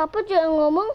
Papa jangan ngomong.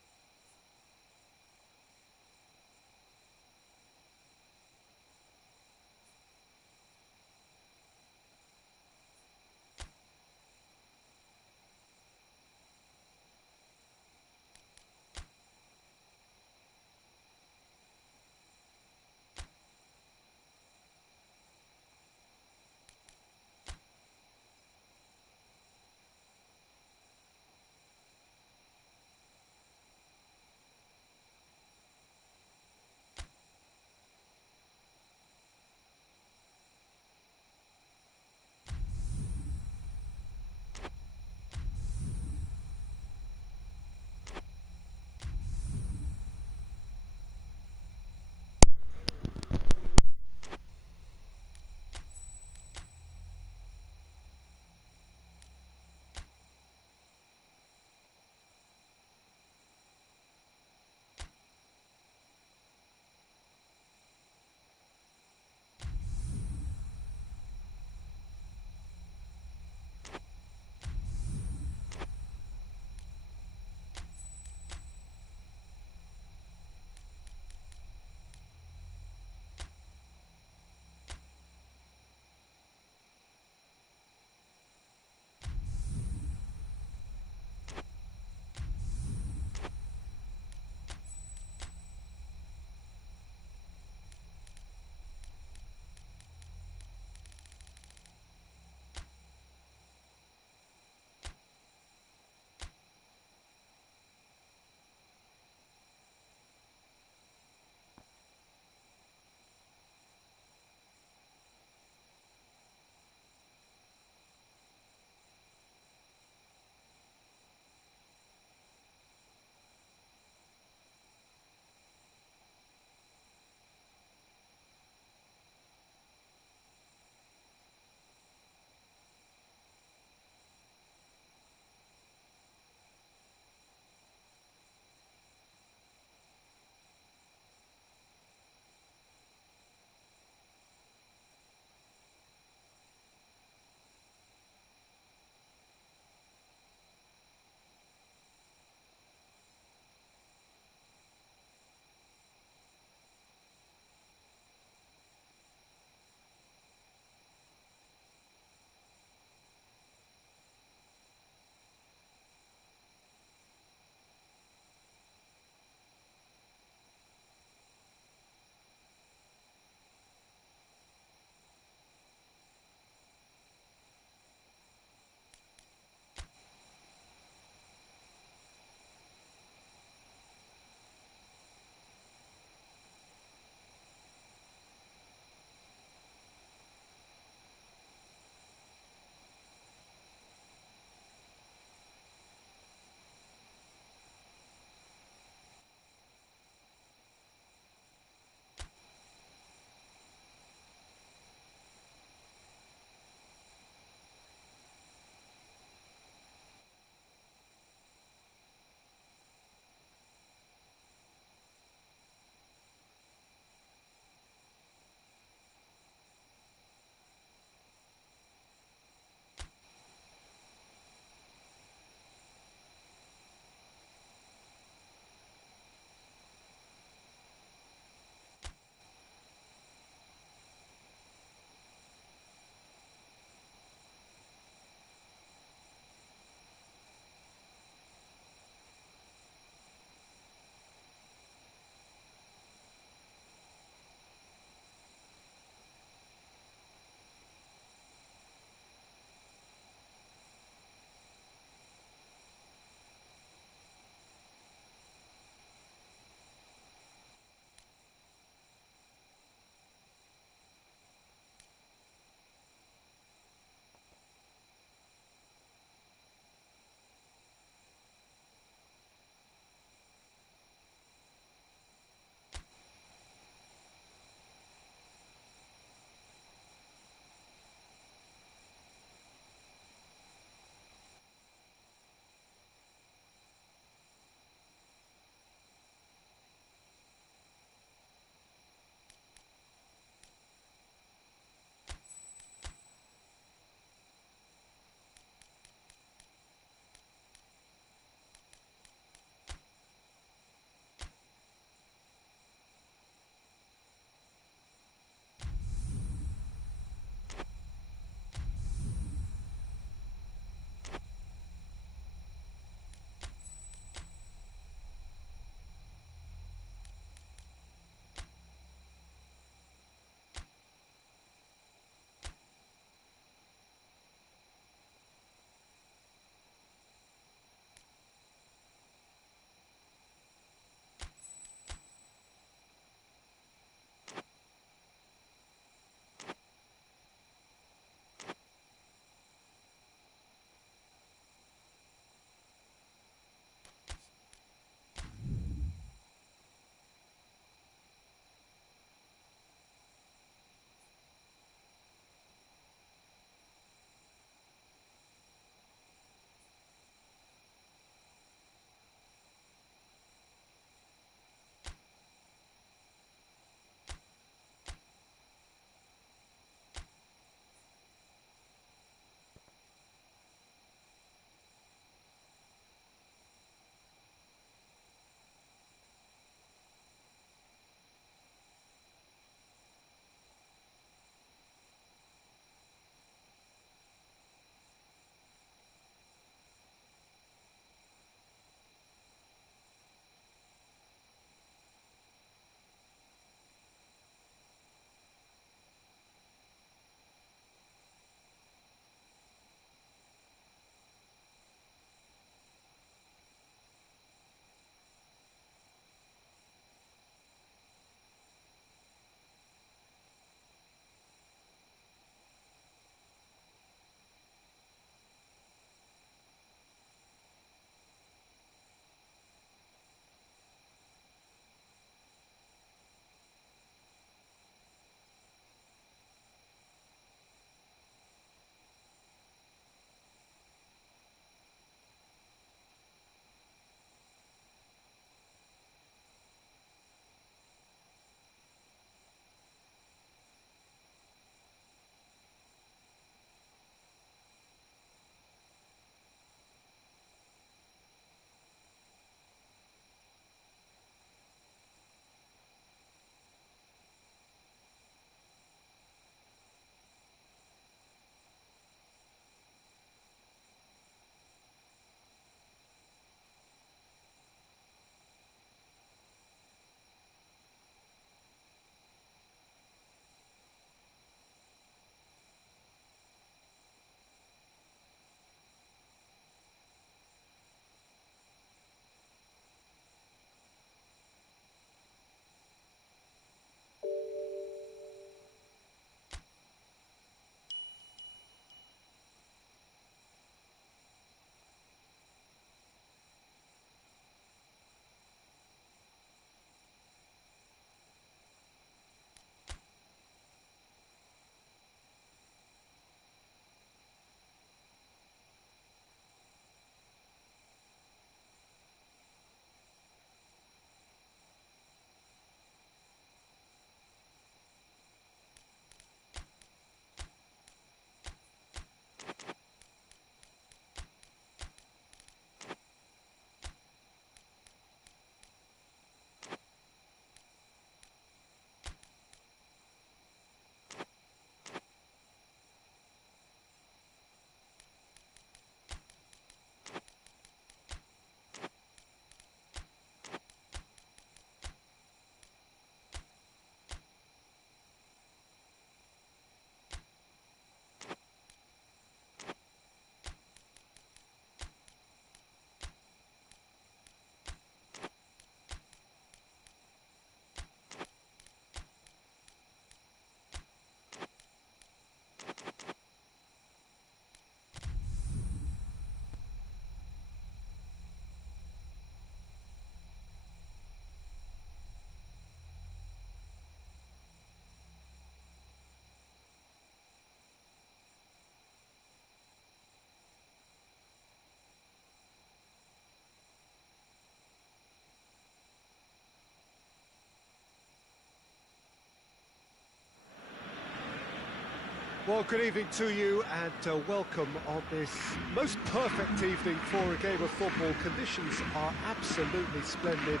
Well, good evening to you and welcome on this most perfect evening for a game of football. Conditions are absolutely splendid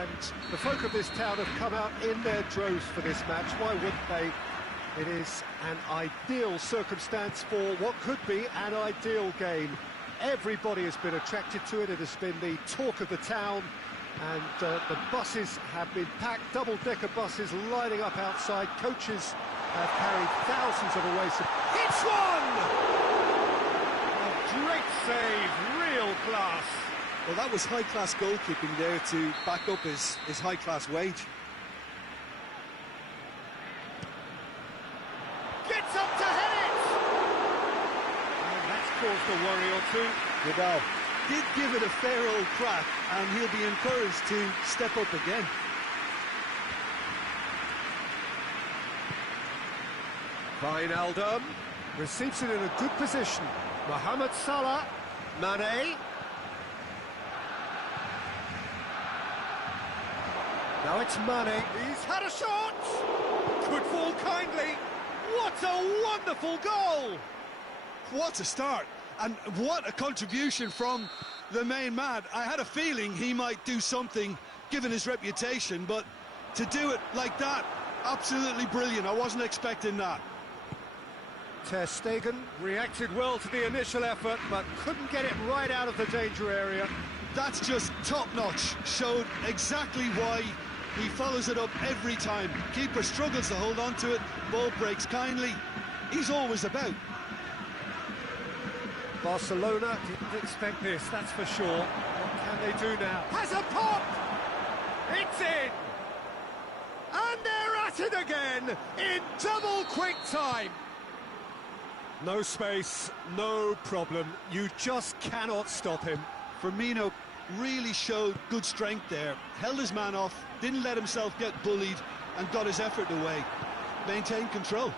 and the folk of this town have come out in their droves for this match. Why wouldn't they? It is an ideal circumstance for what could be an ideal game. Everybody has been attracted to it. It has been the talk of the town, and the buses have been packed, double-decker buses lining up outside. Coaches have carried thousands of away supporters. It's one! A great save, real class. Well, that was high-class goalkeeping there to back up his high-class wage. Gets up to head it! And that's caused a worry or two. Vidal did give it a fair old crack, and he'll be encouraged to step up again. Wijnaldum receives it in a good position. Mohamed Salah, Mane. Now it's Mane. He's had a shot! Could fall kindly. What a wonderful goal! What a start, and what a contribution from the main man. I had a feeling he might do something, given his reputation, but to do it like that, absolutely brilliant. I wasn't expecting that. Ter Stegen Reacted well to the initial effort, but couldn't get it right out of the danger area. That's just top-notch. Showed exactly why he follows it up every time. Keeper struggles to hold on to it, ball breaks kindly. He's always about. Barcelona didn't expect this, that's for sure. What can they do now? Has a pop! It's in! And they're at it again, in double quick time! No space, no problem. You just cannot stop him. Firmino really showed good strength there. Held his man off, didn't let himself get bullied, and got his effort away. Maintained control.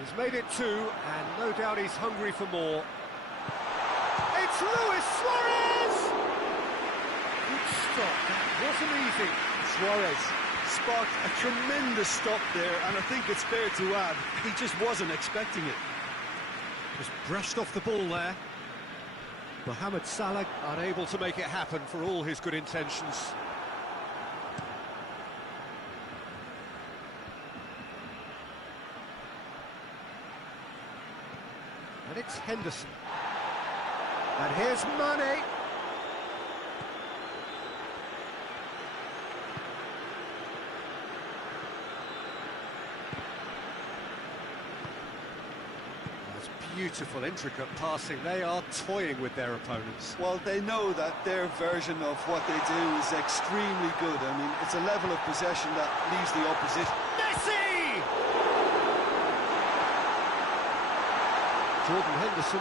He's made it two, and no doubt he's hungry for more. It's Luis Suarez! Good stop, that wasn't easy. Suarez sparked a tremendous stop there, and I think it's fair to add, he just wasn't expecting it. Just brushed off the ball there. Mohamed Salah unable to make it happen for all his good intentions. And it's Henderson. And here's Mane. That's beautiful, intricate passing. They are toying with their opponents. Well, they know that their version of what they do is extremely good. I mean, it's a level of possession that leaves the opposition. Messi! Jordan Henderson.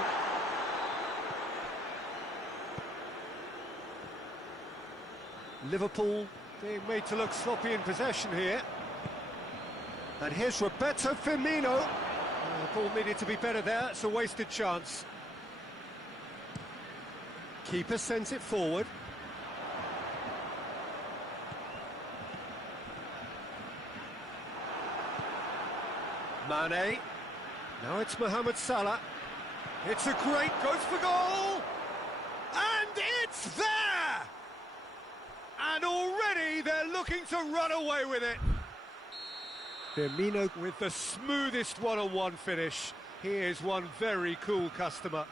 Liverpool being made to look sloppy in possession here. And here's Roberto Firmino. The ball needed to be better there, it's a wasted chance. Keeper sends it forward. Mane. Now it's Mohamed Salah. It's a great, goes for goal! And it's there! And already they're looking to run away with it. Firmino with the smoothest one-on-one finish. He is one very cool customer.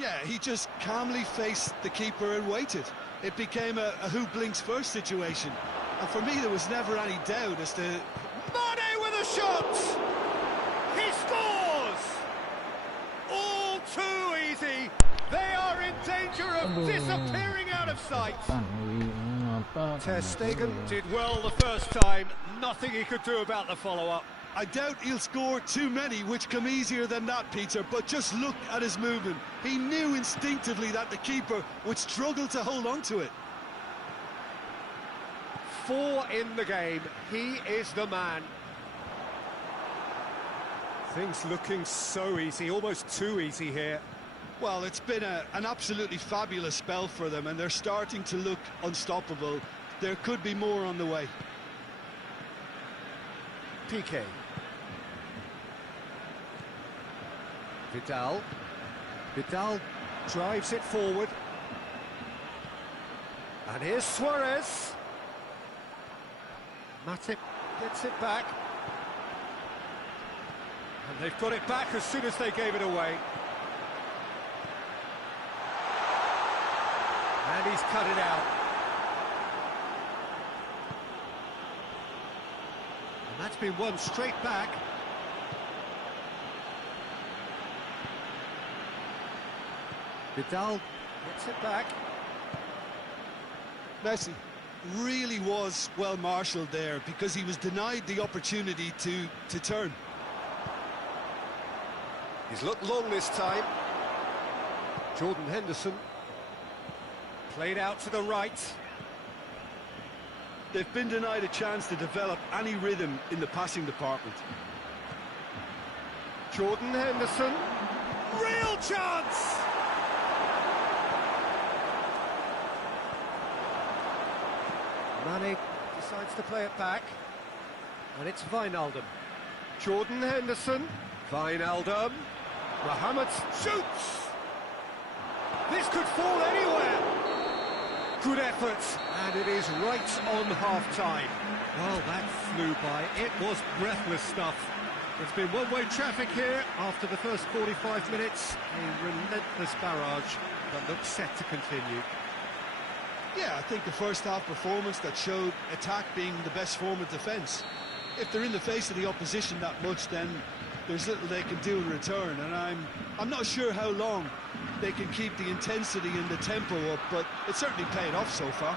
Yeah, he just calmly faced the keeper and waited. It became a who blinks first situation. And for me, there was never any doubt as to... Mane with a shot! He scores! All too easy. They are in danger of disappearing out of sight. Ter Stegen Did well the first time. Nothing he could do about the follow-up. I doubt he'll score too many, which come easier than that, Peter, but just look at his movement. He knew instinctively that the keeper would struggle to hold on to it. 4 in the game. He is the man. Things looking so easy, almost too easy here. Well, it's been an absolutely fabulous spell for them, and they're starting to look unstoppable. There could be more on the way. Piqué. Vidal. Vidal drives it forward. And here's Suarez. Matip gets it back. And they've got it back as soon as they gave it away. And he's cut it out. And that's been won straight back. Vidal gets it back. Messi really was well marshalled there because he was denied the opportunity to turn. He's looked long this time. Jordan Henderson played out to the right. They've been denied a chance to develop any rhythm in the passing department. Jordan Henderson, real chance! Mane decides to play it back, and it's Wijnaldum. Jordan Henderson, Wijnaldum, Mohamed shoots! This could fall anywhere! Good effort, and it is right on half-time. Well, that flew by. It was breathless stuff. It's been one-way traffic here after the first 45 minutes. A relentless barrage that looks set to continue. Yeah, I think the first half performance that showed attack being the best form of defence. If they're in the face of the opposition that much, then there's little they can do in return, and I'm not sure how long they can keep the intensity and the tempo up, but it certainly paid off so far.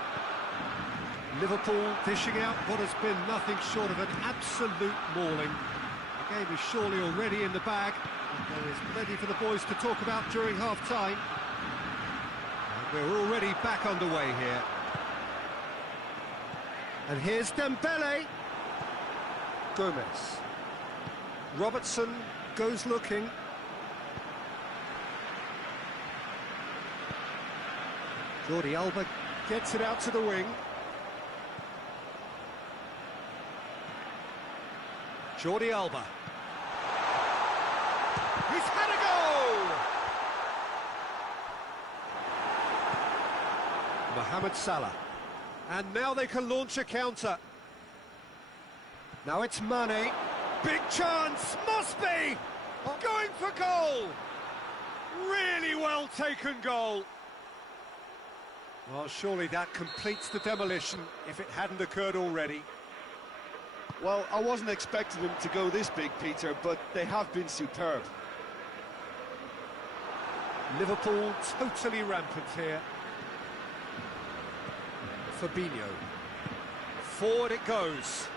Liverpool dishing out what has been nothing short of an absolute mauling. The game is surely already in the bag, and there is plenty for the boys to talk about during half-time. We're already back underway here. And here's Dembele. Gomez. Robertson goes looking. Jordi Alba gets it out to the wing. Jordi Alba. He's had a go! Mohamed Salah. And now they can launch a counter. Now it's Mane. Big chance, must be! Going for goal! Really well taken goal. Well, surely that completes the demolition if it hadn't occurred already. Well, I wasn't expecting them to go this big, Peter, but they have been superb. Liverpool totally rampant here. Fabinho. Forward it goes.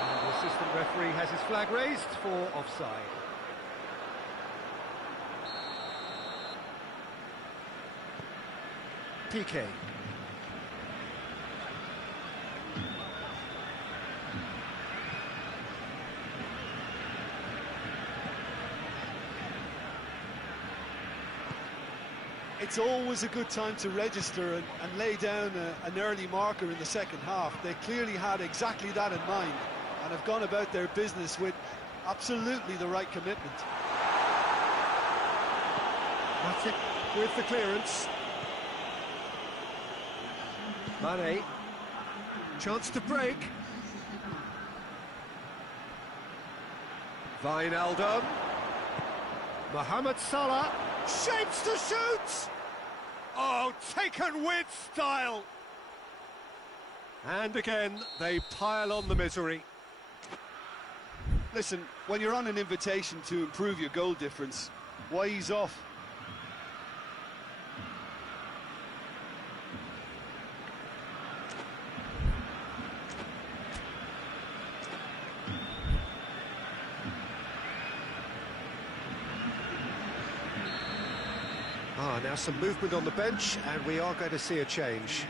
And the assistant referee has his flag raised for offside. PK. It's always a good time to register and lay down an early marker in the second half. They clearly had exactly that in mind and have gone about their business with absolutely the right commitment. Matip with the clearance. Mane. Chance to break. Wijnaldum. Mohamed Salah. Shapes to shoot! Oh, taken with style! And again, they pile on the misery. Listen, when you're on an invitation to improve your goal difference, why ease off? Now some movement on the bench, and we are going to see a change.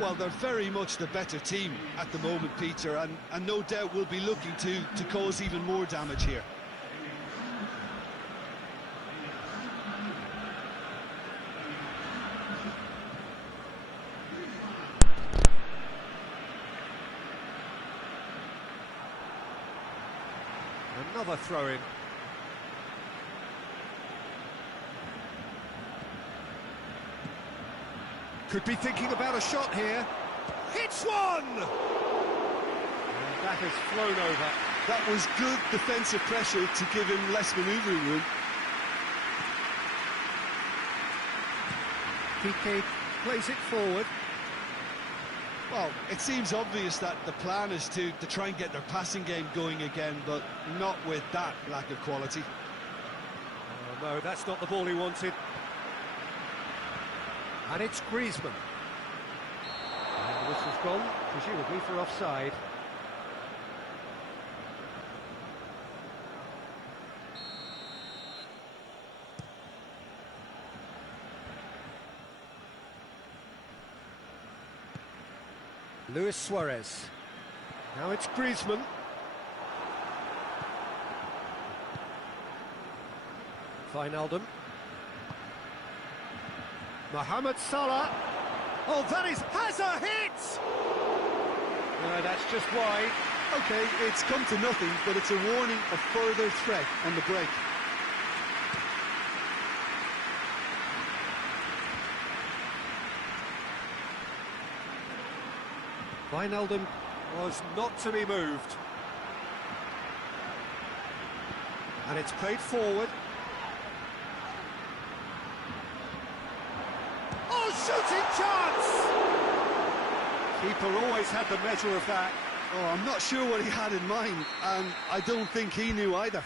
Well, they're very much the better team at the moment, Peter, and no doubt will be looking to cause even more damage here. Another throw-in. Could be thinking about a shot here. Hits one! And that has flown over. That was good defensive pressure to give him less manoeuvring room. Piqué plays it forward. Well, it seems obvious that the plan is to try and get their passing game going again, but not with that lack of quality. Oh no, that's not the ball he wanted. And it's Griezmann. And the whistle's gone, presumably for offside. Luis Suarez. Now it's Griezmann. Wijnaldum. Mohamed Salah. Oh, that is... has a hit! No, that's just wide. Okay, it's come to nothing, but it's a warning of further threat on the break. Wijnaldum was not to be moved. And it's played forward. Oh, shooting chance! Keeper always had the measure of that. Oh, I'm not sure what he had in mind, and I don't think he knew either.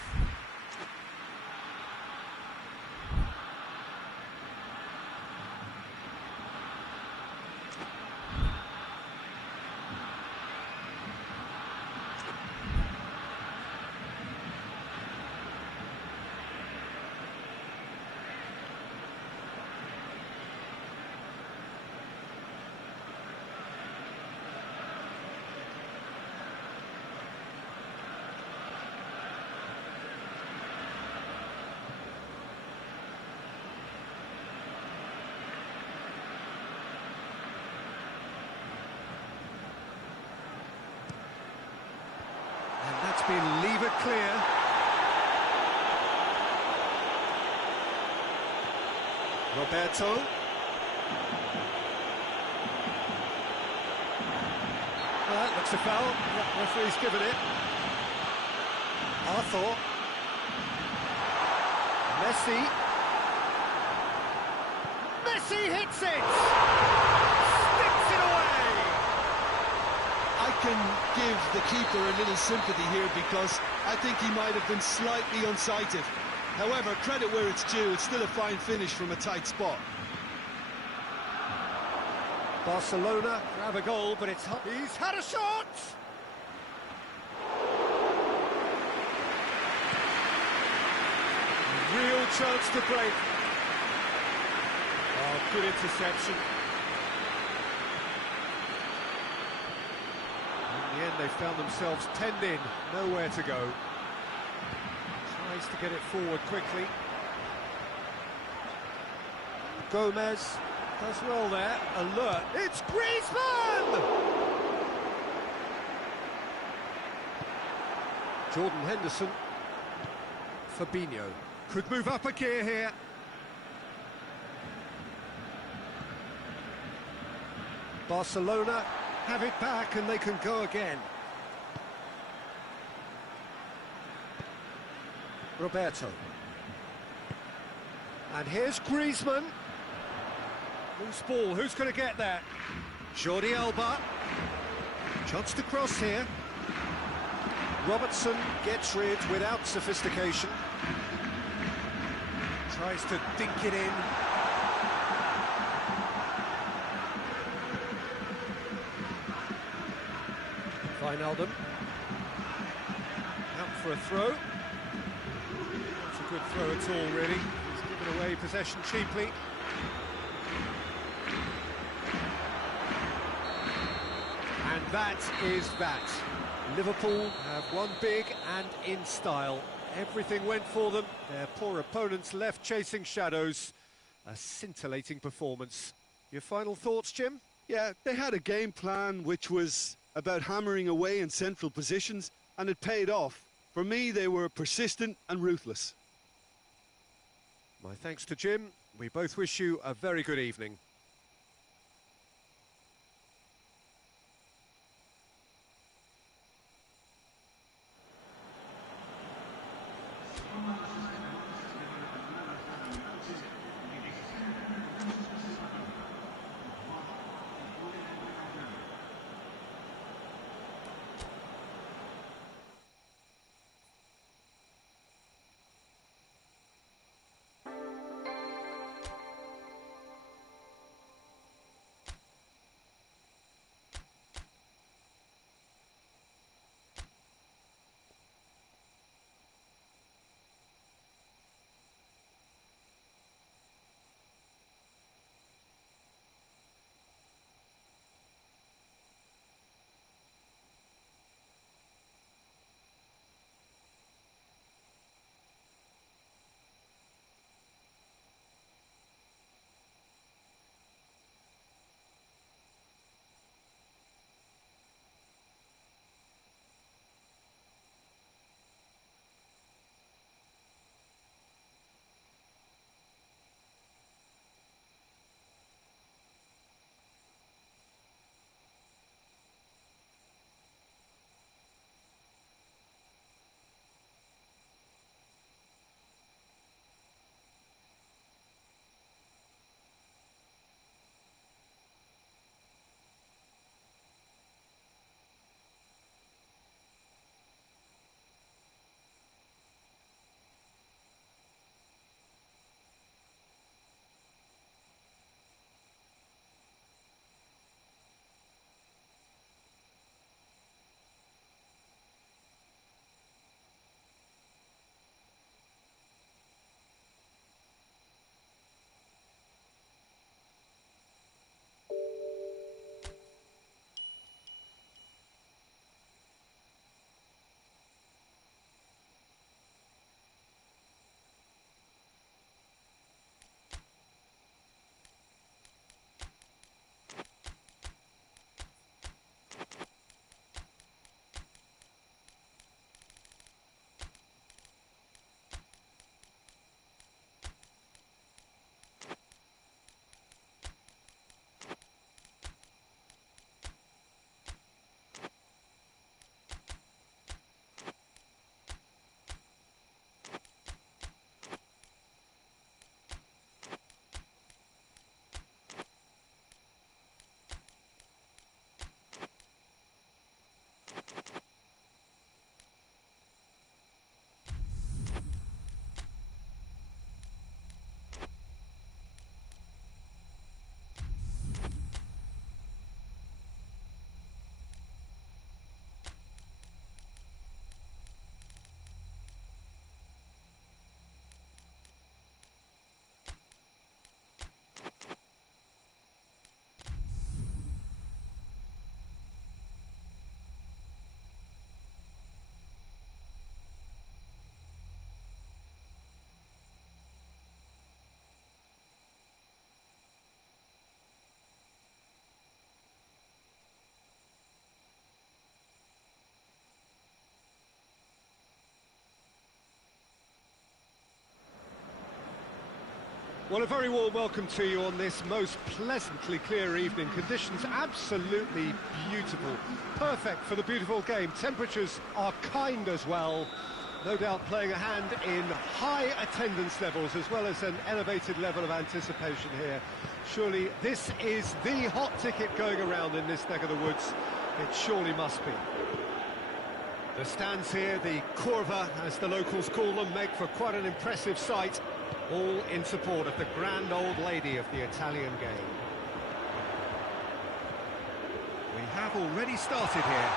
That's been levered clear. Roberto. Well, that looks a foul. The referee's given it. Arthur. Messi. Messi hits it! Sticks it away! I can give the keeper a little sympathy here because I think he might have been slightly unsighted. However, credit where it's due, it's still a fine finish from a tight spot. Barcelona grab a goal, but it's... He's had a shot! Real chance to break. Oh, good interception. In the end, they found themselves penned in, nowhere to go. Tries to get it forward quickly. Gomez does well there, alert. It's Griezmann! Jordan Henderson. Fabinho. Could move up a gear here. Barcelona have it back and they can go again. Roberto. And here's Griezmann. Loose ball, who's going to get that? Jordi Alba. Chance to cross here. Robertson gets rid without sophistication. Tries to dink it in. Wijnaldum. Out for a throw. Not a good throw at all, really. He's given away possession cheaply. And that is that. Liverpool have won big and in style. Everything went for them. Their poor opponents left chasing shadows. A scintillating performance. Your final thoughts, Jim? Yeah, they had a game plan which was about hammering away in central positions, and it paid off. For me, they were persistent and ruthless. My thanks to Jim. We both wish you a very good evening. Well, a very warm welcome to you on this most pleasantly clear evening. Conditions absolutely beautiful. Perfect for the beautiful game. Temperatures are kind as well. No doubt playing a hand in high attendance levels as well as an elevated level of anticipation here. Surely this is the hot ticket going around in this neck of the woods. It surely must be. The stands here, the curva, as the locals call them, make for quite an impressive sight. All in support of the grand old lady of the Italian game. We have already started here.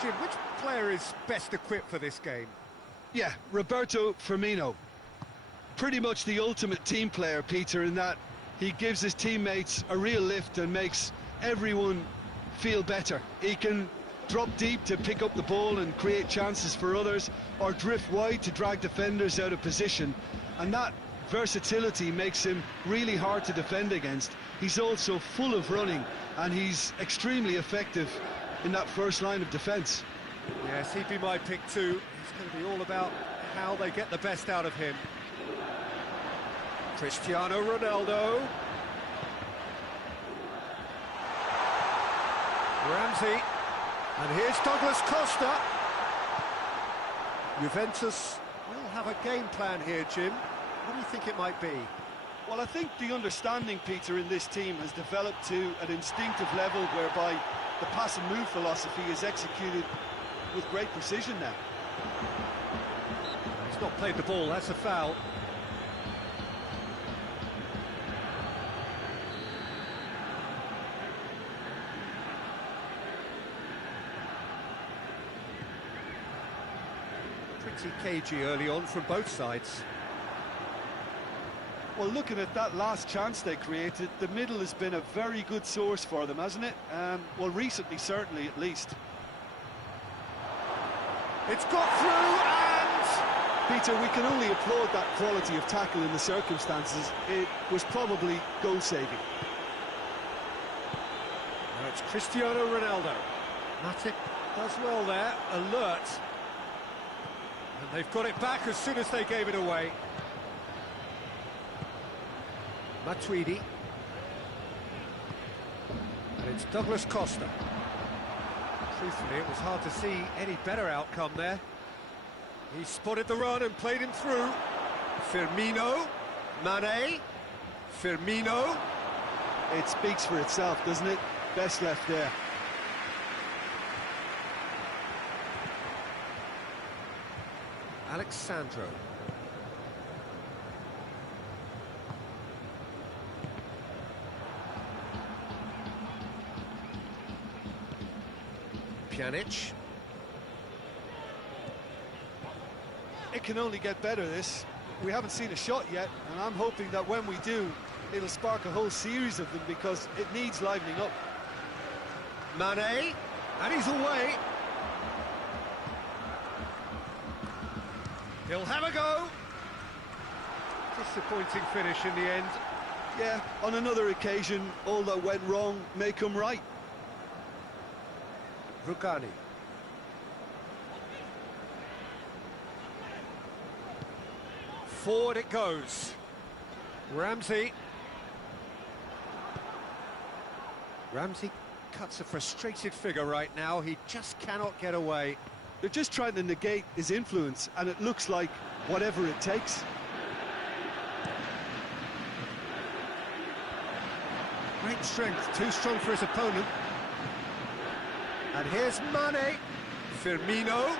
Jim, which player is best equipped for this game? Yeah, Roberto Firmino. Pretty much the ultimate team player, Peter, in that he gives his teammates a real lift and makes everyone feel better. He can drop deep to pick up the ball and create chances for others, or drift wide to drag defenders out of position, and that versatility makes him really hard to defend against. He's also full of running, and he's extremely effective in that first line of defence. Yes, he'd be my pick too. It's going to be all about how they get the best out of him. Cristiano Ronaldo. Ramsey. And here's Douglas Costa. Juventus will have a game plan here, Jim. What do you think it might be? Well, I think the understanding, Peter, in this team has developed to an instinctive level whereby the pass and move philosophy is executed with great precision now. He's not played the ball, that's a foul. Pretty cagey early on from both sides. Well, looking at that last chance they created, the middle has been a very good source for them, hasn't it? Well, recently, certainly, at least. It's got through, and... Peter, we can only applaud that quality of tackle in the circumstances. It was probably goal-saving. Now it's Cristiano Ronaldo. Matic does well there, alert. And they've got it back as soon as they gave it away. Matuidi. And it's Douglas Costa. Truthfully, it was hard to see any better outcome there. He spotted the run and played him through. Firmino. Mane. Firmino. It speaks for itself, doesn't it? Best left there. Alexandro. Pjanic. It can only get better, this. We haven't seen a shot yet, and I'm hoping that when we do, it'll spark a whole series of them, because it needs livening up. Mane, and he's away. He'll have a go. Disappointing finish in the end. Yeah, on another occasion, all that went wrong may come right. Rugani. Forward it goes. Ramsey. Ramsey cuts a frustrated figure right now. He just cannot get away. They're just trying to negate his influence, and it looks like whatever it takes. Great strength, too strong for his opponent. And here's Mane. Firmino.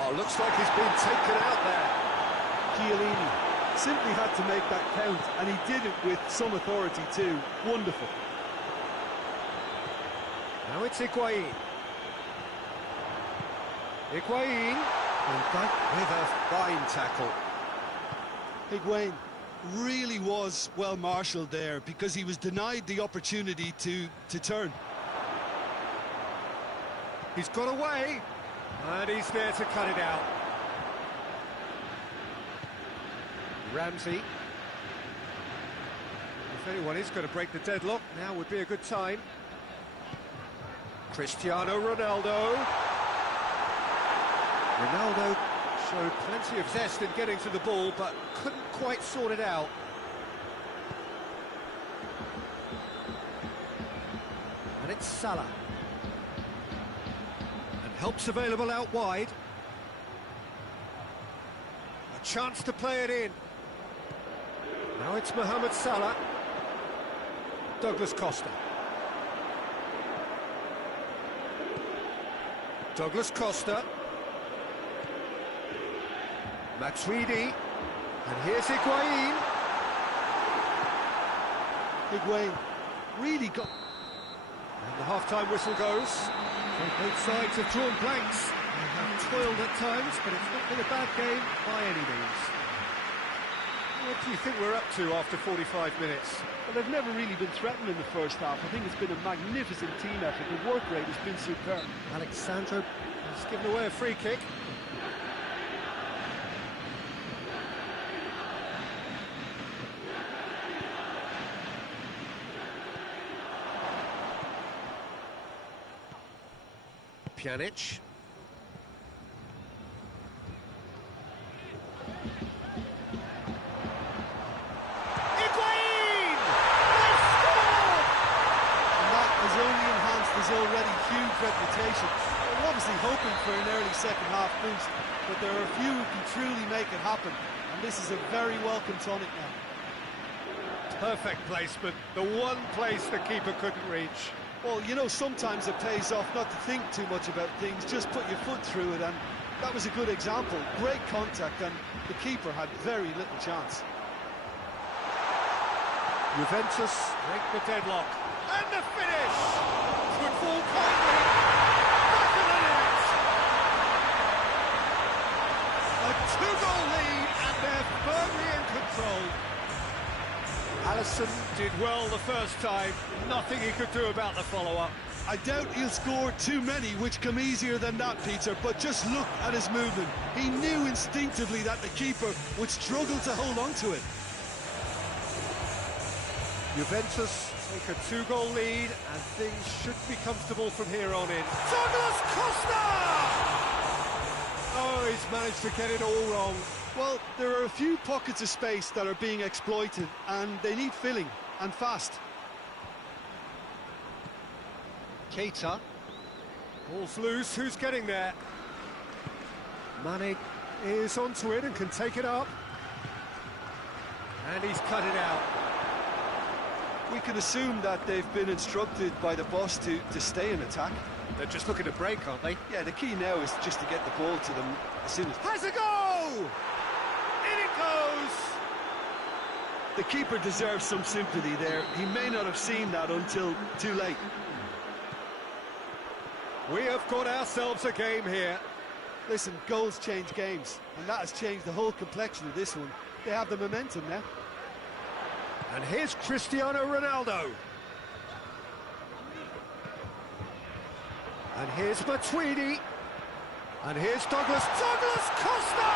Oh, looks like he's been taken out there. Chiellini simply had to make that count, and he did it with some authority too. Wonderful. Now it's Higuain. Higuain. And back with a fine tackle. Higuain really was well marshalled there, because he was denied the opportunity to turn. He's got away, and he's there to cut it out. Ramsey. If anyone is going to break the deadlock, now would be a good time. Cristiano Ronaldo. Ronaldo Showed plenty of zest in getting to the ball, but couldn't quite sort it out. And it's Salah. And help's available out wide. A chance to play it in. Now it's Mohamed Salah. Douglas Costa. Douglas Costa. Matuidi. And here's Higuain. Higuain really got... And the half-time whistle goes. Both sides have drawn blanks. They have toiled at times, but it's not been a bad game by any means. What do you think we're up to after 45 minutes? Well, they've never really been threatened in the first half. I think it's been a magnificent team effort. The work rate has been superb. Alexandro has given away a free kick. Pjanic. Already huge reputation. They're obviously hoping for an early second half boost, but there are a few who can truly make it happen, and this is a very welcome tonic now. Perfect placement, the one place the keeper couldn't reach. Well, you know, sometimes it pays off not to think too much about things, just put your foot through it, and that was a good example. Great contact, and the keeper had very little chance. Juventus break the deadlock, and the finish! Football kindly, back of the net! A two-goal lead, and they're firmly in control. Alisson did well the first time, nothing he could do about the follow-up. I doubt he'll score too many, which come easier than that, Peter, but just look at his movement. He knew instinctively that the keeper would struggle to hold on to it. Juventus take a two-goal lead, and things should be comfortable from here on in. Douglas Costa! Oh, he's managed to get it all wrong. Well, there are a few pockets of space that are being exploited, and they need filling, and fast. Keita. Ball's loose, who's getting there? Mane is onto it and can take it up. And he's cut it out. We can assume that they've been instructed by the boss to stay in attack. They're just looking to break, aren't they? Yeah, the key now is just to get the ball to them as soon as... Has a go! In it goes! The keeper deserves some sympathy there. He may not have seen that until too late. We have got ourselves a game here. Listen, goals change games, and that has changed the whole complexion of this one. They have the momentum now. And here's Cristiano Ronaldo. And here's Matuidi. And here's Douglas Costa!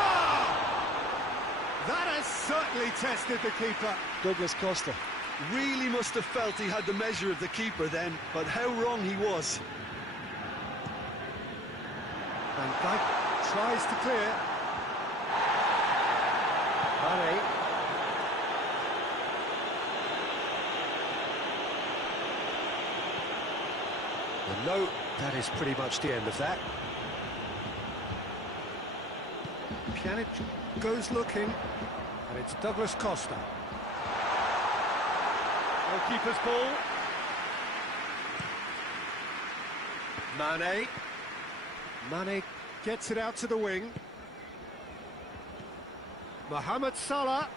That has certainly tested the keeper. Douglas Costa really must have felt he had the measure of the keeper then, but how wrong he was. Van Dijk tries to clear. Mane. No, that is pretty much the end of that. Pjanic goes looking, and it's Douglas Costa. Goalkeeper's ball. Mane gets it out to the wing. Mohamed Salah.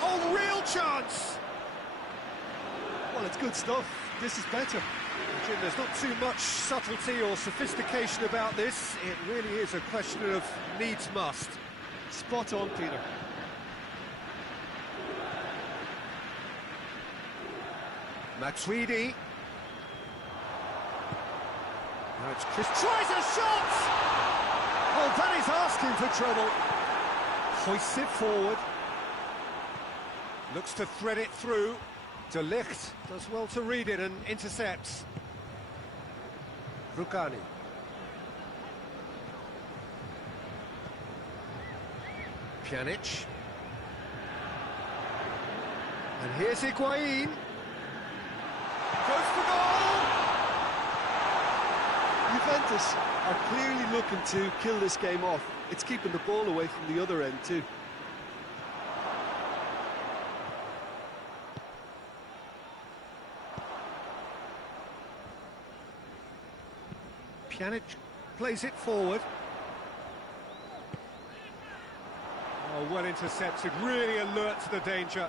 Oh, real chance! Well, it's good stuff. This is better. Jim, there's not too much subtlety or sophistication about this. It really is a question of needs must. Spot on, Peter. Matuidi. Now it's Chris. Tries a shot! Oh, that is asking for trouble. Hoists it forward. Looks to thread it through. De Ligt does well to read it and intercepts. Rugani. Pjanic. And here's Higuain. Goes for goal! Juventus are clearly looking to kill this game off. It's keeping the ball away from the other end too. Pjanic plays it forward. Oh, well intercepted, really alert to the danger.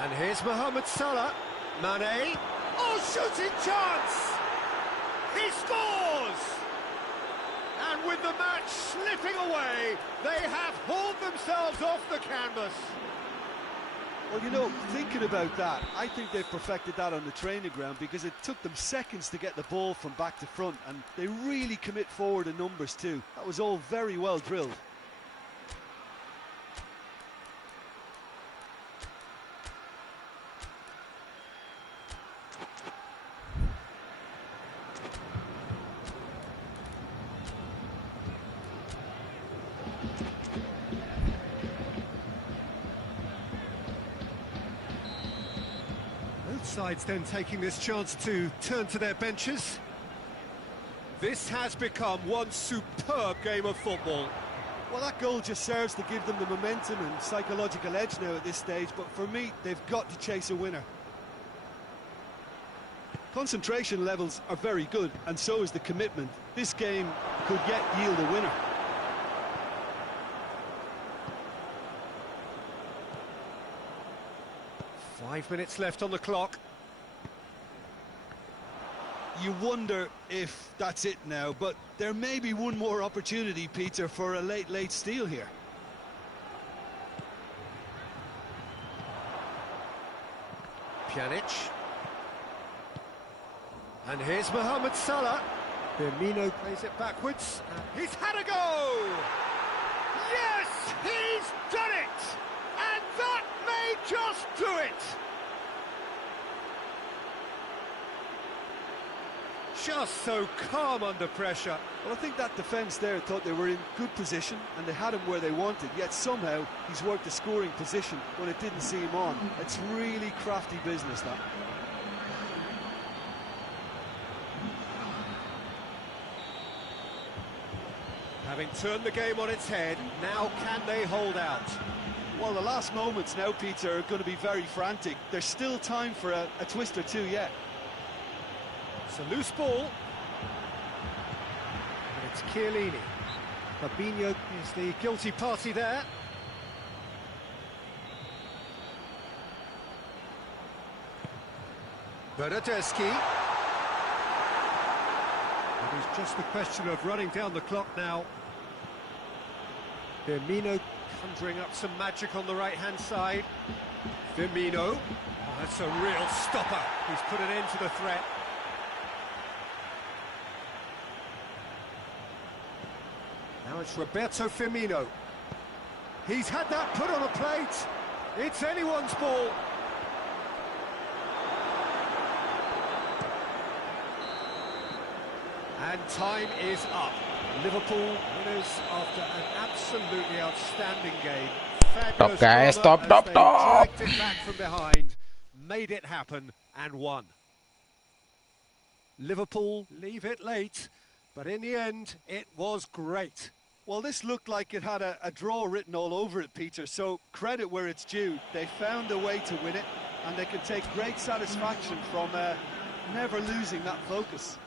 And here's Mohamed Salah. Mane. Oh, shooting chance! He scores! And with the match slipping away, they have hauled themselves off the canvas. Well, you know, thinking about that, I think they've perfected that on the training ground because it took them seconds to get the ball from back to front, and they really commit forward in numbers too. That was all very well drilled. Sides then taking this chance to turn to their benches. This has become one superb game of football. Well, that goal just serves to give them the momentum and psychological edge now at this stage, but for me, they've got to chase a winner. Concentration levels are very good, and so is the commitment. This game could yet yield a winner. 5 minutes left on the clock. You wonder if that's it now, but there may be one more opportunity, Peter, for a late steal here. Pjanic. And here's Mohamed Salah. Firmino plays it backwards. He's had a go! Yes, he's done it! And that may just do it! Just so calm under pressure. Well, I think that defence there thought they were in good position and they had him where they wanted, yet somehow he's worked a scoring position when it didn't see him on. It's really crafty business, that. Having turned the game on its head, now can they hold out? Well, the last moments now, Peter, are going to be very frantic. There's still time for a twist or two yet. It's a loose ball. And it's Chiellini. Fabinho is the guilty party there. Bernardeschi. It is just a question of running down the clock now. Firmino conjuring up some magic on the right-hand side. Firmino. Oh, that's a real stopper. He's put an end to the threat. Now it's Roberto Firmino. He's had that put on a plate. It's anyone's ball. And time is up. Liverpool winners after an absolutely outstanding game. Fabulous Stop, guys. drama as Stop. they dragged it back from behind, made it happen and won. Liverpool leave it late, but in the end, it was great. Well, this looked like it had a draw written all over it, Peter, so credit where it's due. They found a way to win it, and they can take great satisfaction from never losing that focus.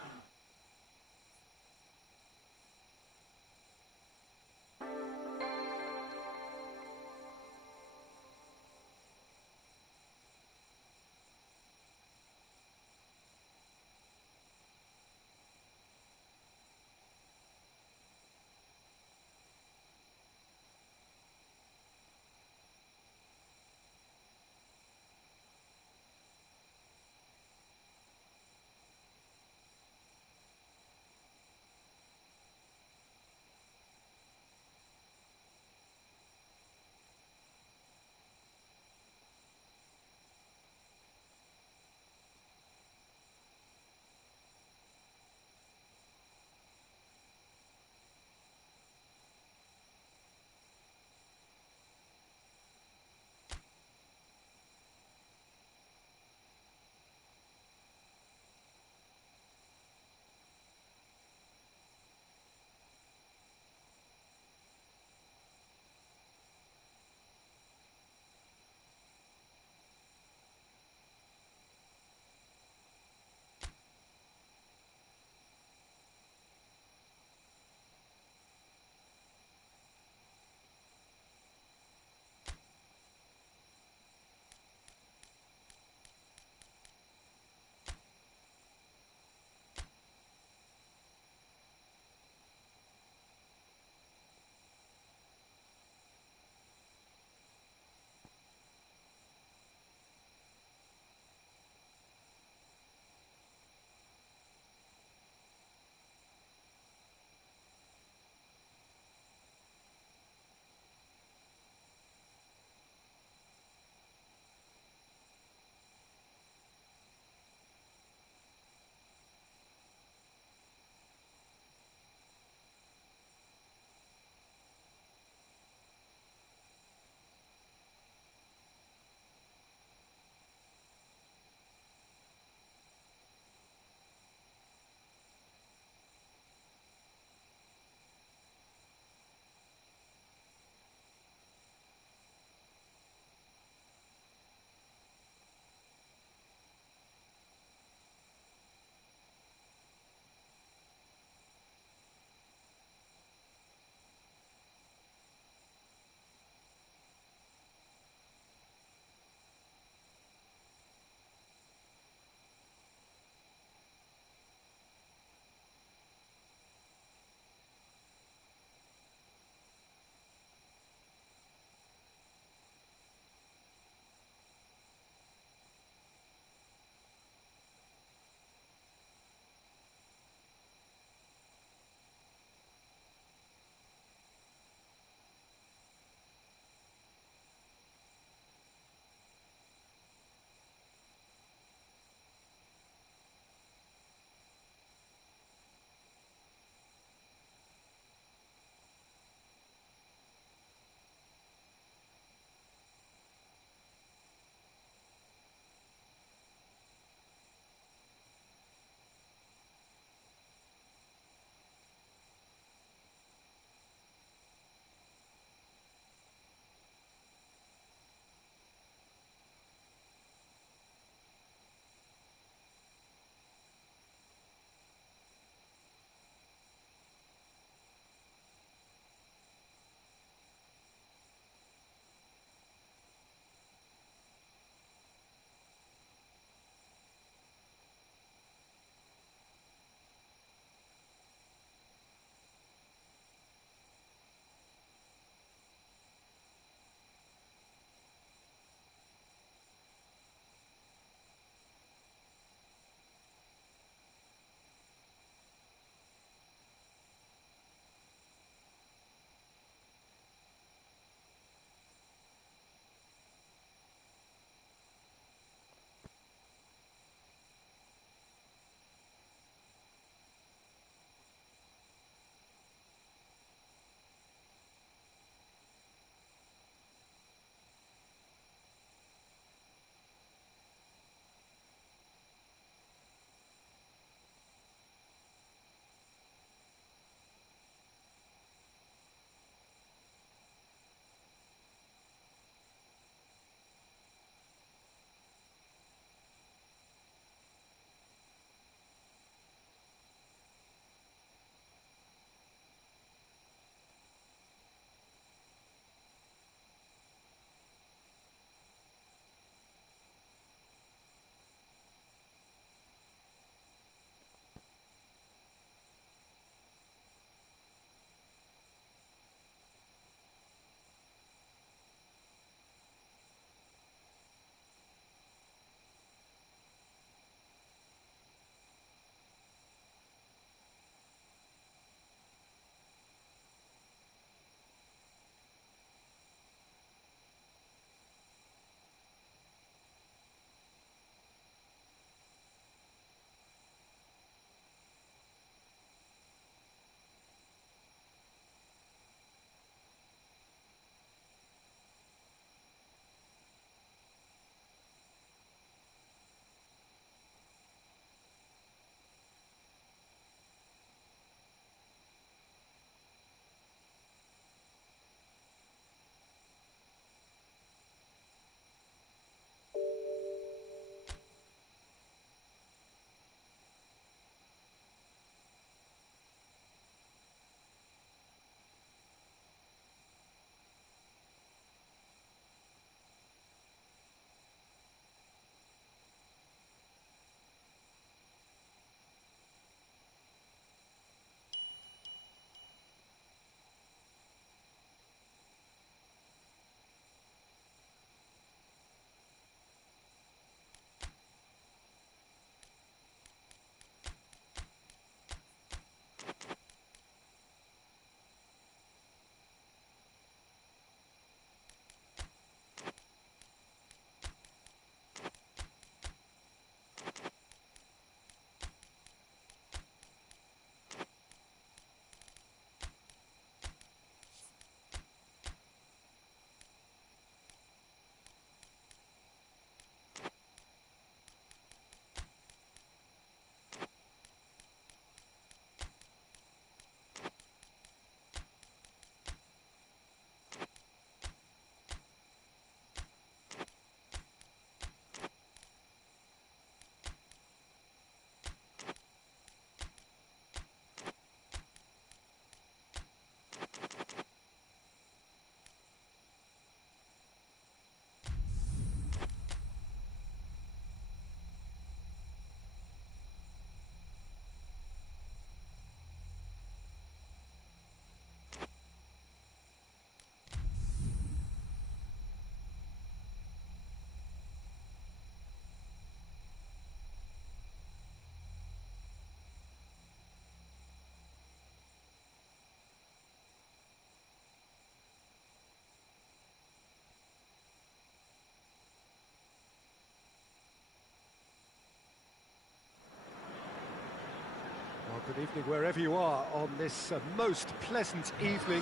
Good evening wherever you are on this most pleasant evening.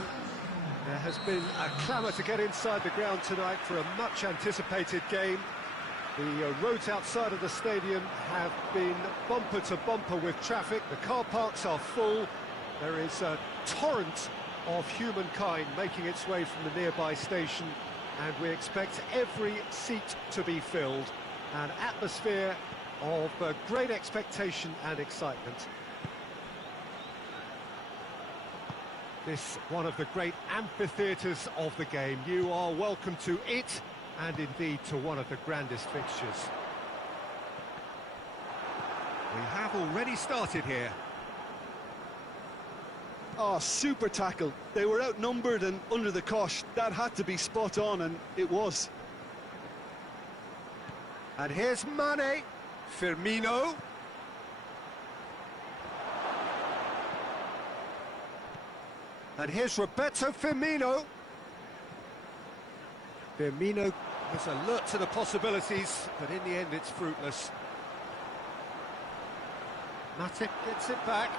There has been a clamour to get inside the ground tonight for a much-anticipated game. The roads outside of the stadium have been bumper to bumper with traffic. The car parks are full. There is a torrent of humankind making its way from the nearby station, and we expect every seat to be filled. An atmosphere of great expectation and excitement. This one of the great amphitheatres of the game. You are welcome to it, and indeed to one of the grandest fixtures. We have already started here. Oh, super tackle. They were outnumbered and under the cosh. That had to be spot on, and it was. And here's Mane, Firmino. And here's Roberto Firmino. Firmino was alert to the possibilities, but in the end it's fruitless. Matic gets it back.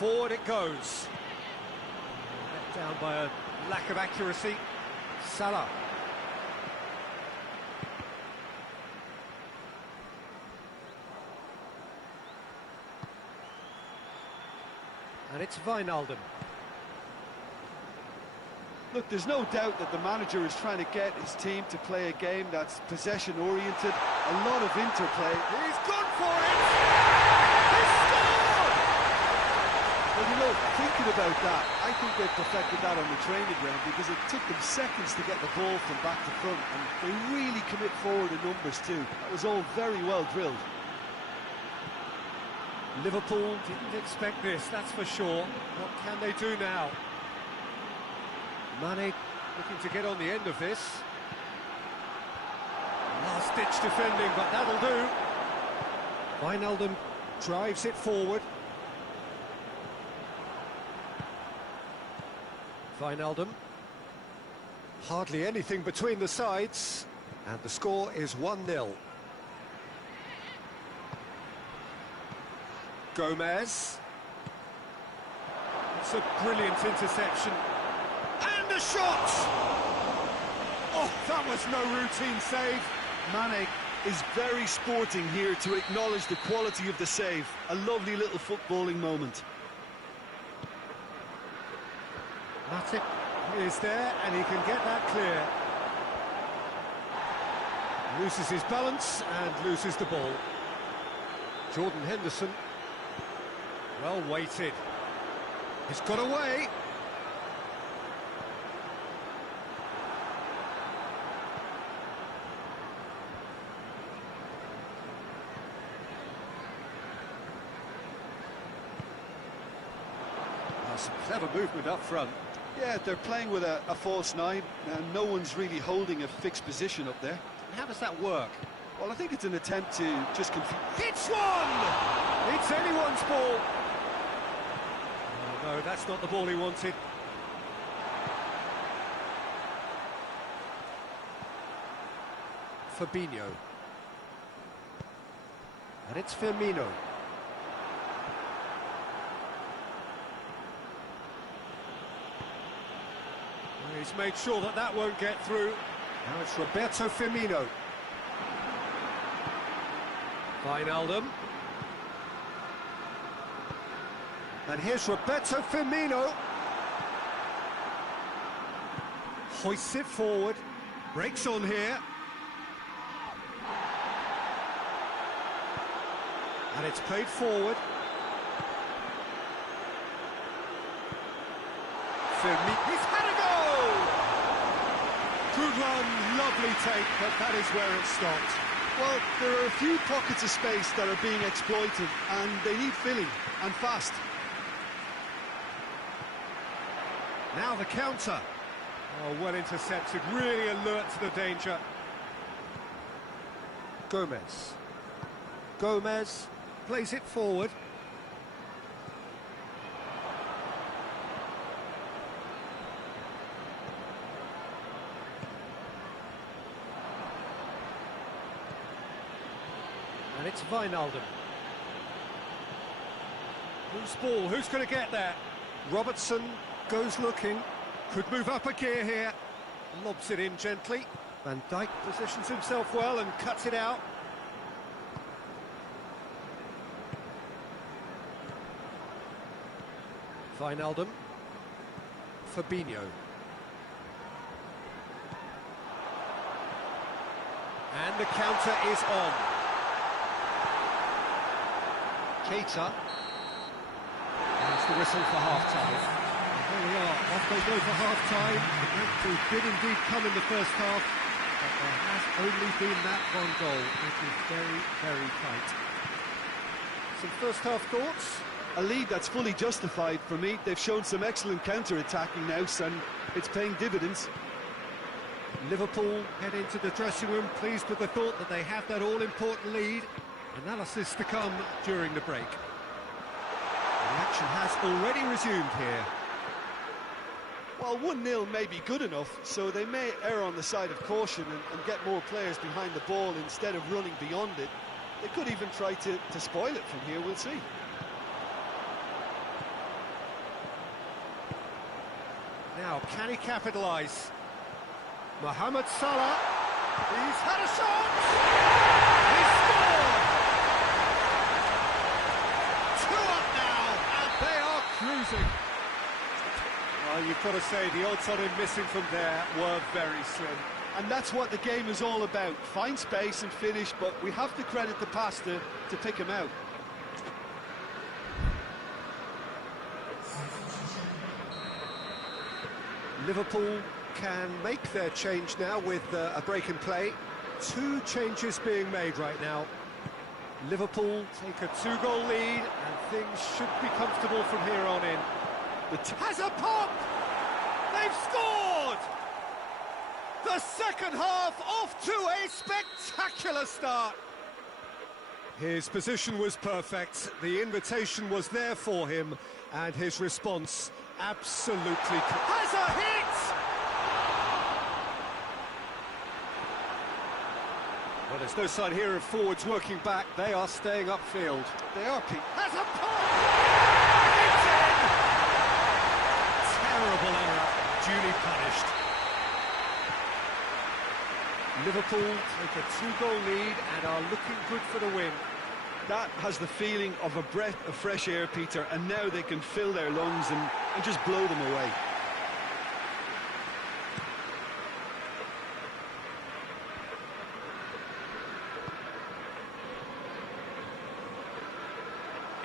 Forward it goes. Let down by a lack of accuracy. Salah. And it's Wijnaldum. Look, there's no doubt that the manager is trying to get his team to play a game that's possession-oriented, a lot of interplay. He's gone for it! He's scored! Well, you know, thinking about that, I think they've perfected that on the training ground because it took them seconds to get the ball from back to front, and they really commit forward in numbers too. That was all very well drilled. Liverpool didn't expect this, that's for sure. What can they do now? Mane looking to get on the end of this. Last-ditch defending, but that'll do. Wijnaldum drives it forward. Wijnaldum. Hardly anything between the sides, and the score is 1-0. Gomez. It's a brilliant interception. And a shot! Oh, that was no routine save. Mane is very sporting here to acknowledge the quality of the save. A lovely little footballing moment. Matic is there, and he can get that clear. Loses his balance and loses the ball. Jordan Henderson. Well weighted. He's got away. Some clever movement up front. Yeah, they're playing with a false nine, and no one's really holding a fixed position up there. How does that work? Well, I think it's an attempt to just confuse. Hits one! It's anyone's ball. Oh, no, that's not the ball he wanted. Fabinho. And it's Firmino. He's made sure that that won't get through. Now it's Roberto Firmino. Wijnaldum. And here's Roberto Firmino. Hoists it forward. Breaks on here. And it's played forward. Firmino. He's had a goal! Good run, lovely take, but that is where it stopped. Well, there are a few pockets of space that are being exploited, and they need filling, and fast. Now the counter. Oh, well intercepted, really alert to the danger. Gomez. Gomez plays it forward. And it's Wijnaldum. Loose ball, who's going to get there? Robertson goes looking, could move up a gear here, lobs it in gently. Van Dijk positions himself well and cuts it out. Wijnaldum, Fabinho. And the counter is on. Keita. That's the whistle for half-time. Here we are, off they go for half-time. The breakthrough did indeed come in the first half, but there has only been that one goal. It is very, very tight. Some first-half thoughts? A lead that's fully justified for me. They've shown some excellent counter-attacking now, and it's paying dividends. Liverpool head into the dressing room pleased with the thought that they have that all-important lead. Analysis to come during the break. The action has already resumed here. Well, 1-0 may be good enough, so they may err on the side of caution and get more players behind the ball instead of running beyond it. They could even try to spoil it from here, we'll see. Now, can he capitalise? Mohamed Salah, he's had a shot! He scored! 2 up now, and they are cruising. Well, you've got to say, the odds on him missing from there were very slim. And that's what the game is all about. Find space and finish, but we have to credit the pass to pick him out. Liverpool can make their change now with a break in play. 2 changes being made right now. Liverpool take a 2-goal lead, and things should be comfortable from here on in. Has a pop! They've scored! The second half off to a spectacular start. His position was perfect, the invitation was there for him, and his response absolutely... Has a hit! Well, there's no sign here of forwards working back, they are staying upfield. They are, Pete. Has a pop! It's in! Terrible error, duly punished. Liverpool take a 2-goal lead and are looking good for the win. That has the feeling of a breath of fresh air, Peter, and now they can fill their lungs and just blow them away.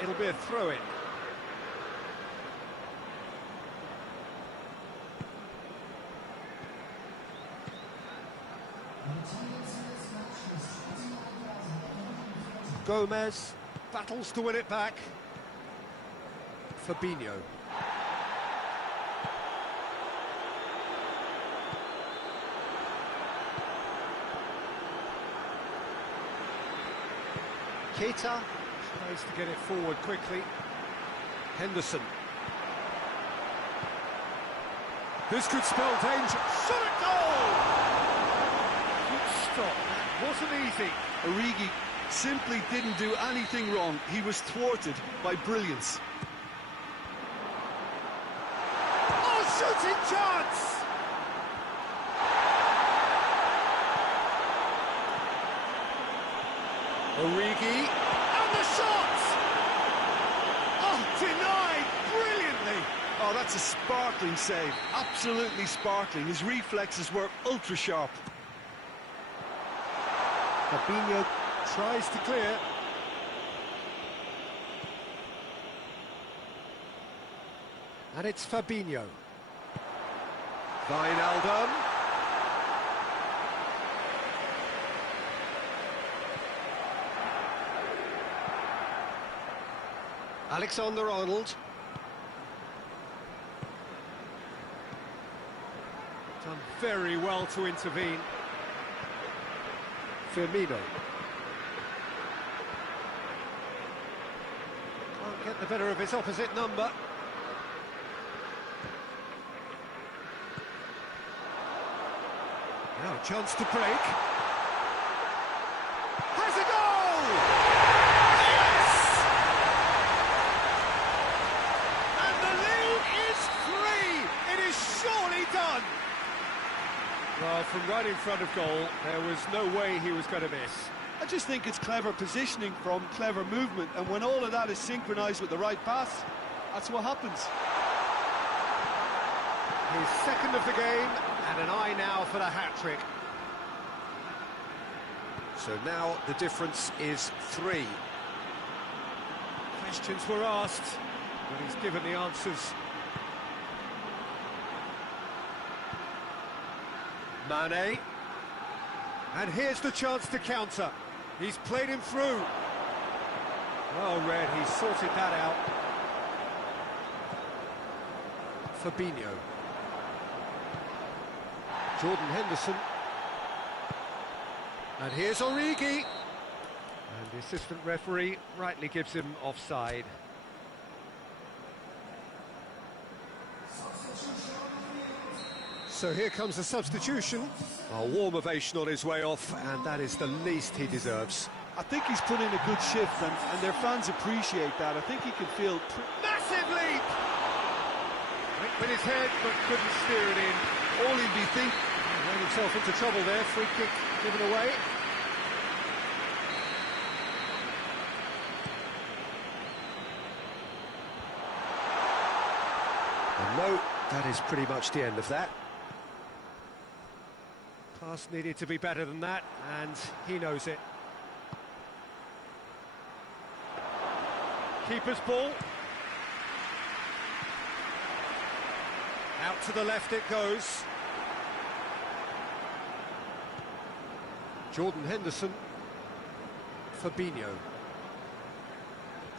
It'll be a throw-in. Gomez battles to win it back. Fabinho. Keita tries to get it forward quickly. Henderson. This could spell danger. Shot at goal! Good stop. That wasn't easy. Origi simply didn't do anything wrong. He was thwarted by brilliance. Oh, shooting chance! Origi, and the shot! Oh, denied brilliantly! Oh, that's a sparkling save. Absolutely sparkling. His reflexes were ultra-sharp. Fabinho tries to clear. And it's Fabinho. Wijnaldum. Alexander-Arnold. Done very well to intervene. Firmino. Can't get the better of his opposite number. Now a chance to break. Has a goal! Yes! in front of goal. There was no way he was going to miss. I just think it's clever positioning from clever movement, and when all of that is synchronised with the right pass, that's what happens. His second of the game, and an eye now for the hat-trick. So now the difference is 3. Questions were asked, but he's given the answers. Mane. And here's the chance to counter. He's played him through. Well read, he sorted that out. Fabinho. Jordan Henderson. And here's Origi. And the assistant referee rightly gives him offside. So here comes the substitution. A warm ovation on his way off, and that is the least he deserves. I think he's put in a good shift, and their fans appreciate that. I think he can feel... Massive leap! Went with his head, but couldn't steer it in. All he'd be thinking... Ran himself into trouble there, free kick given away. And no, that is pretty much the end of that. Pass needed to be better than that, and he knows it. Keeper's ball. Out to the left it goes. Jordan Henderson. Fabinho.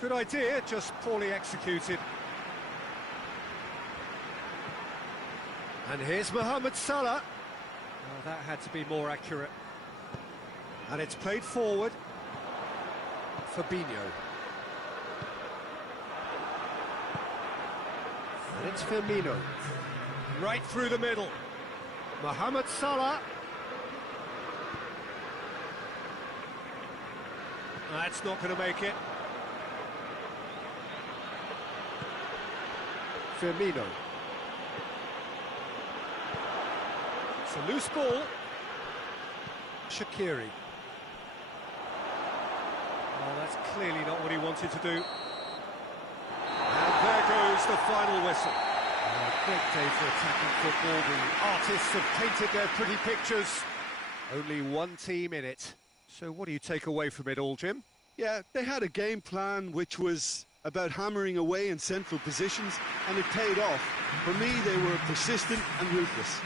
Good idea, just poorly executed. And here's Mohamed Salah. Well, that had to be more accurate. And it's played forward. Fabinho. And it's Firmino. Right through the middle. Mohamed Salah. That's not going to make it. Firmino. It's a loose ball. Shaqiri. Oh, that's clearly not what he wanted to do. And there goes the final whistle. A great day for attacking football. The artists have painted their pretty pictures. Only one team in it. So what do you take away from it all, Jim? Yeah, they had a game plan which was about hammering away in central positions, and it paid off. For me, they were persistent and ruthless.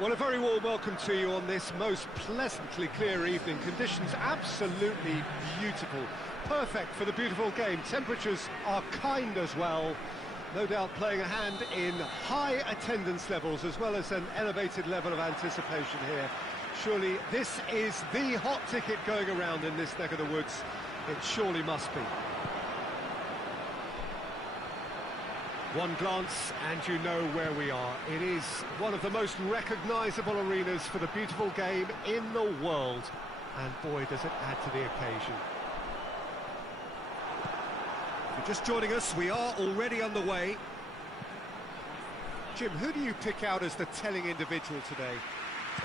Well, a very warm welcome to you on this most pleasantly clear evening. Conditions absolutely beautiful. Perfect for the beautiful game. Temperatures are kind as well. No doubt playing a hand in high attendance levels as well as an elevated level of anticipation here. Surely this is the hot ticket going around in this neck of the woods. It surely must be. One glance and you know where we are. It is one of the most recognisable arenas for the beautiful game in the world. And boy, does it add to the occasion. If you're just joining us, we are already underway. Jim, who do you pick out as the telling individual today?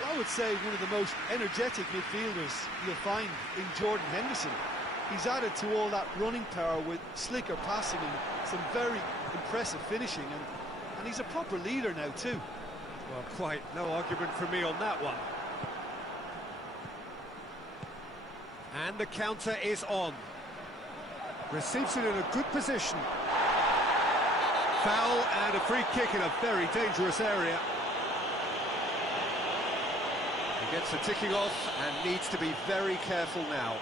Well, I would say one of the most energetic midfielders you'll find in Jordan Henderson. He's added to all that running power with slicker passing and some very impressive finishing, and he's a proper leader now too. Well, quite no argument from me on that one. And the counter is on. Receives it in a good position. Foul and a free kick in a very dangerous area. He gets the ticking off and needs to be very careful now.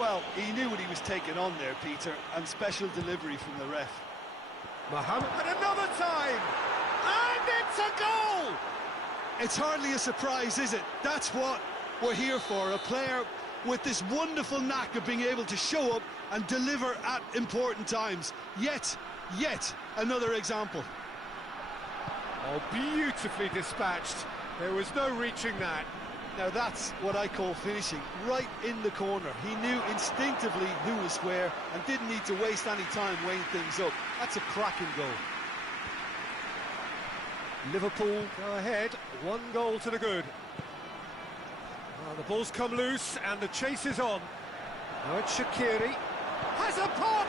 Well, he knew what he was taking on there, Peter, and special delivery from the ref. Mohamed, and another time! And it's a goal! It's hardly a surprise, is it? That's what we're here for, a player with this wonderful knack of being able to show up and deliver at important times. Yet another example. Oh, beautifully dispatched. There was no reaching that. Now that's what I call finishing, right in the corner. He knew instinctively who was where and didn't need to waste any time weighing things up. That's a cracking goal. Liverpool go ahead, 1 goal to the good. The ball's come loose and the chase is on. Now it's Shaqiri. Has a pop!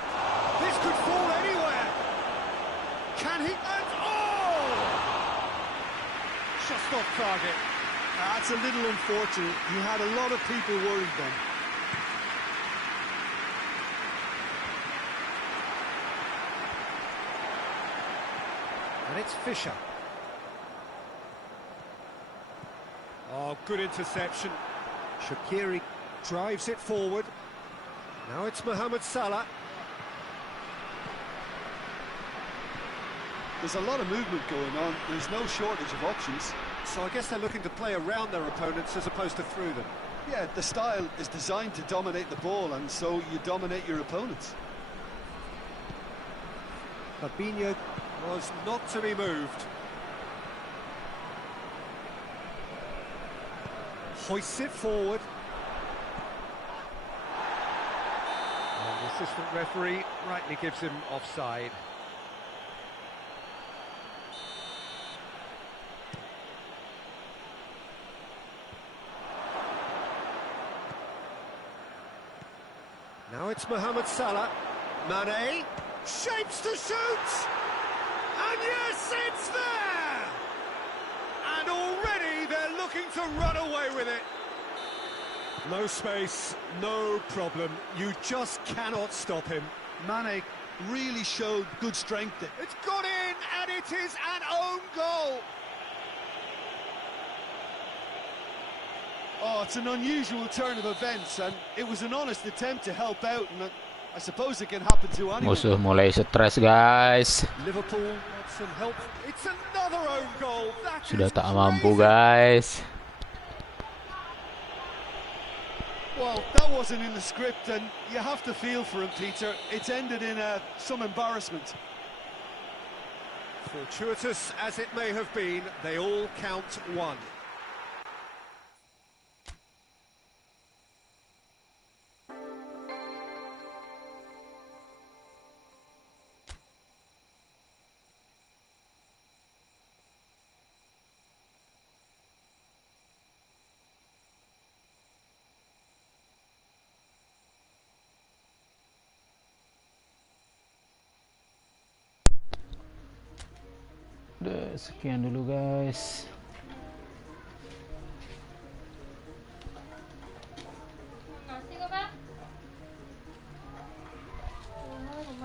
This could fall anywhere. Can he? And oh! Just off target. That's a little unfortunate. He had a lot of people worried then. And it's Fisher. Oh, good interception. Shaqiri drives it forward. Now it's Mohamed Salah. There's a lot of movement going on. There's no shortage of options. So I guess they're looking to play around their opponents as opposed to through them. Yeah, the style is designed to dominate the ball, and so you dominate your opponents. Fabinho was not to be moved. Hoists it forward. And the assistant referee rightly gives him offside. Now it's Mohamed Salah. Mane shapes to shoot! And yes, it's there! And already they're looking to run away with it. No space, no problem. You just cannot stop him. Mane really showed good strength there. It's got in, and it is an own goal. Oh, it's an unusual turn of events, and it was an honest attempt to help out, and I suppose it can happen to anyone. Musuh mulai stres, guys. Liverpool got some help. It's another own goal. That Sudah is tak crazy. mampu, guys. Well, that wasn't in the script, and you have to feel for him, Peter. It's ended in some embarrassment. Fortuitous as it may have been, they all count one. Udah, sekian dulu guys.